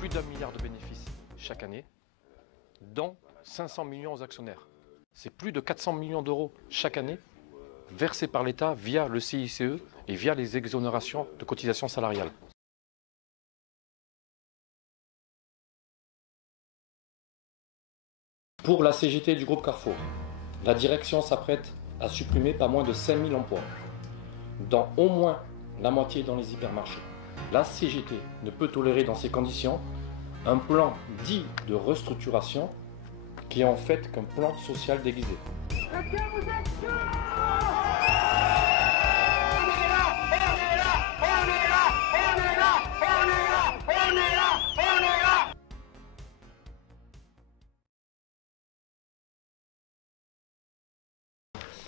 Plus d'1 milliard de bénéfices chaque année, dont 500 millions aux actionnaires. C'est plus de 400 millions d'euros chaque année versés par l'État via le CICE et via les exonérations de cotisations salariales. Pour la CGT du groupe Carrefour, la direction s'apprête à supprimer pas moins de 5000 emplois, dont au moins la moitié dans les hypermarchés. La CGT ne peut tolérer dans ces conditions un plan dit de restructuration qui est en fait qu'un plan social déguisé.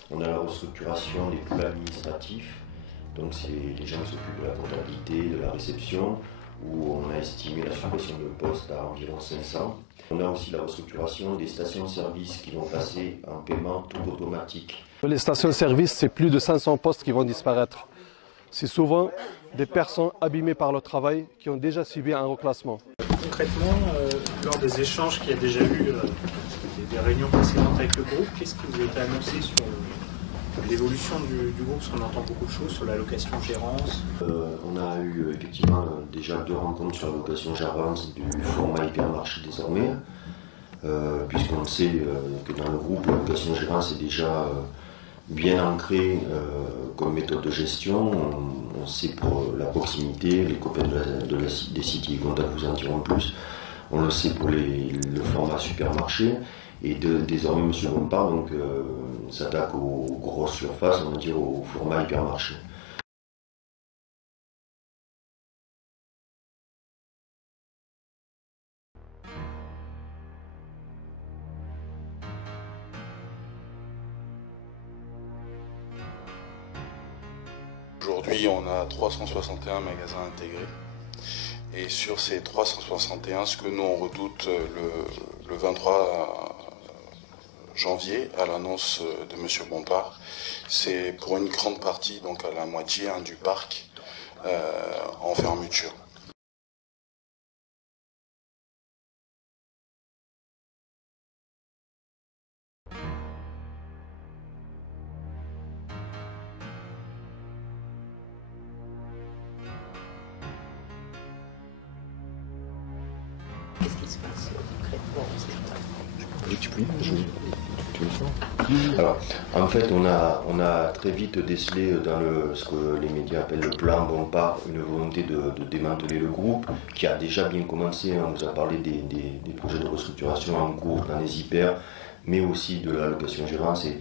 On a la restructuration des pôles administratifs, donc c'est les gens qui s'occupent de la comptabilité, de la réception, où on a estimé la suppression de postes à environ 500. On a aussi la restructuration des stations-service qui vont passer en paiement tout automatique. Les stations-service, c'est plus de 500 postes qui vont disparaître. C'est souvent des personnes abîmées par le travail qui ont déjà subi un reclassement. Concrètement, lors des échanges qu'il y a déjà eu, des réunions précédentes avec le groupe, qu'est-ce qui vous a été annoncé sur l'évolution du groupe? Parce qu'on entend beaucoup de choses sur la location-gérance. On a eu effectivement déjà 2 rencontres sur la location-gérance du format hypermarché désormais, puisqu'on sait que dans le groupe, la location-gérance est déjà bien ancrée comme méthode de gestion. On sait pour la proximité, les copains des City et Contact vous en diront plus. On le sait pour le format supermarché. Et désormais, M. Bompard s'attaque aux grosses surfaces, on va dire au format hypermarché. Aujourd'hui, on a 361 magasins intégrés. Et sur ces 361, ce que nous on redoute le 23 janvier, à l'annonce de M. Bompard, c'est pour une grande partie, donc à la moitié du parc, en fermeture. Qu'est-ce qui se passe concrètement? Alors, en fait, on a très vite décelé dans ce que les médias appellent le plan Bompard, une volonté de démanteler le groupe, qui a déjà bien commencé. On nous a parlé des projets de restructuration en cours dans les hyper, mais aussi de la location-gérance. Et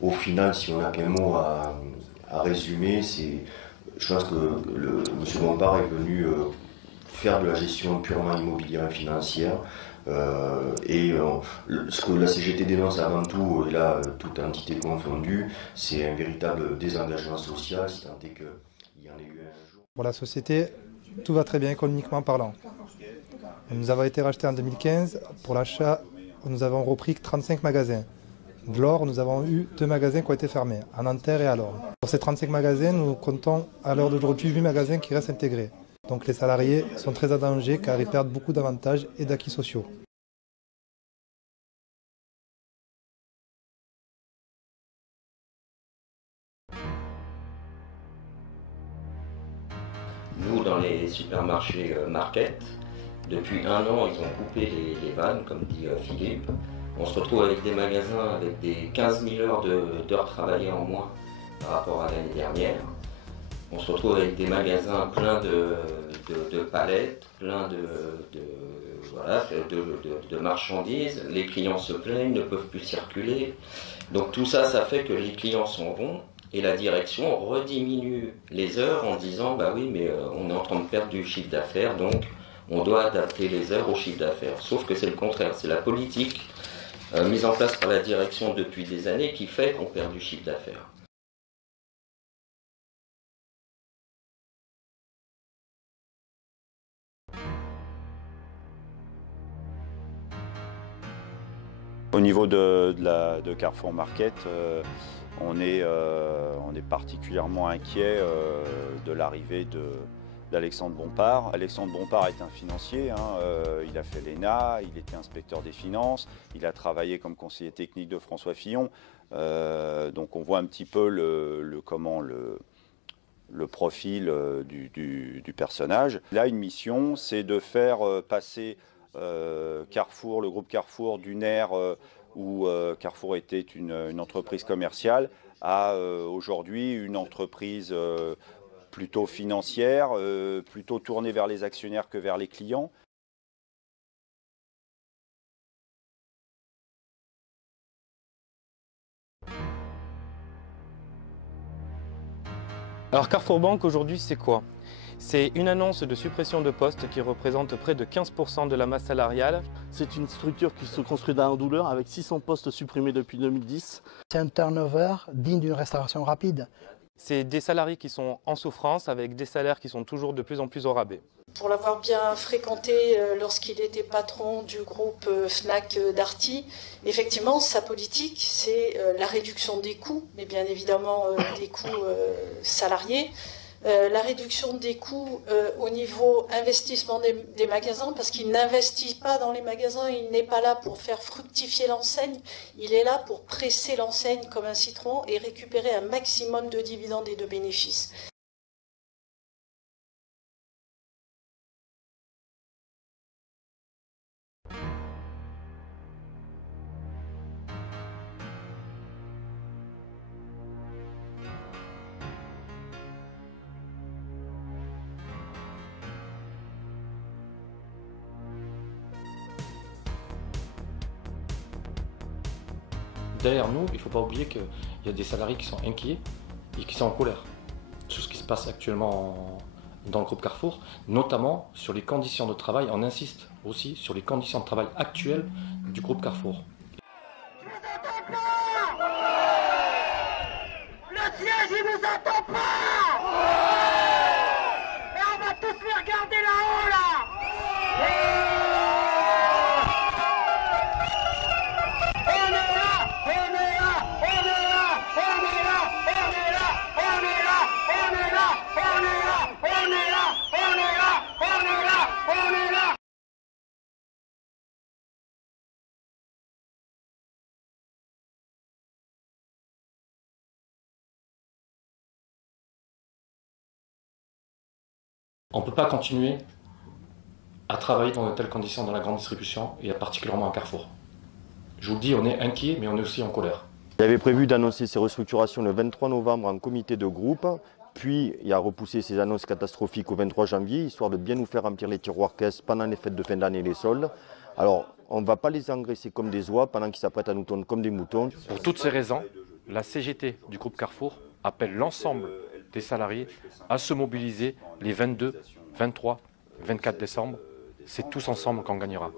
au final, si on n'a qu'un mot à résumer, je pense que M. Bompard est venu faire de la gestion purement immobilière et financière. Ce que la CGT dénonce avant tout, et là, toute entité confondue, c'est un véritable désengagement social, si tant est qu'il y en ait eu un jour. Pour la société, tout va très bien économiquement parlant. Nous avons été rachetés en 2015. Pour l'achat, nous avons repris 35 magasins. De l'or, nous avons eu 2 magasins qui ont été fermés, à Nanterre et à l'Or. Pour ces 35 magasins, nous comptons à l'heure d'aujourd'hui 8 magasins qui restent intégrés. Donc les salariés sont très en danger car ils perdent beaucoup d'avantages et d'acquis sociaux. Nous, dans les supermarchés Market, depuis 1 an, ils ont coupé les vannes, comme dit Philippe. On se retrouve avec des magasins avec des 15 000 heures d'heures travaillées en moins par rapport à l'année dernière. On se retrouve avec des magasins pleins de palettes, pleins de marchandises. Les clients se plaignent, ne peuvent plus circuler. Donc tout ça, ça fait que les clients s'en vont et la direction rediminue les heures en disant bah oui, mais on est en train de perdre du chiffre d'affaires, donc on doit adapter les heures au chiffre d'affaires. Sauf que c'est le contraire, c'est la politique mise en place par la direction depuis des années qui fait qu'on perd du chiffre d'affaires. Au niveau de Carrefour Market, on est particulièrement inquiet de l'arrivée d'Alexandre Bompard. Alexandre Bompard est un financier, il a fait l'ENA, il était inspecteur des finances, il a travaillé comme conseiller technique de François Fillon. Donc on voit un petit peu le profil du personnage. Là, une mission, c'est de faire passer Carrefour, le groupe Carrefour, d'une ère où Carrefour était une entreprise commerciale à aujourd'hui une entreprise plutôt financière, plutôt tournée vers les actionnaires que vers les clients. Alors Carrefour Banque aujourd'hui c'est quoi? C'est une annonce de suppression de postes qui représente près de 15% de la masse salariale. C'est une structure qui se construit dans la douleur avec 600 postes supprimés depuis 2010. C'est un turnover digne d'une restauration rapide. C'est des salariés qui sont en souffrance avec des salaires qui sont toujours de plus en plus au rabais. Pour l'avoir bien fréquenté lorsqu'il était patron du groupe Fnac Darty, effectivement sa politique c'est la réduction des coûts, mais bien évidemment des coûts salariés. La réduction des coûts au niveau investissement des magasins, parce qu'il n'investit pas dans les magasins, il n'est pas là pour faire fructifier l'enseigne, il est là pour presser l'enseigne comme un citron et récupérer un maximum de dividendes et de bénéfices. Derrière nous, il ne faut pas oublier qu'il y a des salariés qui sont inquiets et qui sont en colère sur ce qui se passe actuellement dans le groupe Carrefour, notamment sur les conditions de travail. On insiste aussi sur les conditions de travail actuelles du groupe Carrefour. Le siège, il vous attend pas. Et on va tous les regarder là-haut, là. On ne peut pas continuer à travailler dans de telles conditions dans la grande distribution et particulièrement à Carrefour. Je vous le dis, on est inquiet, mais on est aussi en colère. Il avait prévu d'annoncer ces restructurations le 23 novembre en comité de groupe, puis il a repoussé ces annonces catastrophiques au 23 janvier, histoire de bien nous faire remplir les tiroirs caisses pendant les fêtes de fin d'année et les soldes. Alors, on ne va pas les engraisser comme des oies pendant qu'ils s'apprêtent à nous tondre comme des moutons. Pour toutes ces raisons, la CGT du groupe Carrefour appelle l'ensemble des salariés à se mobiliser les 22, 23, 24 décembre. C'est tous ensemble qu'on gagnera.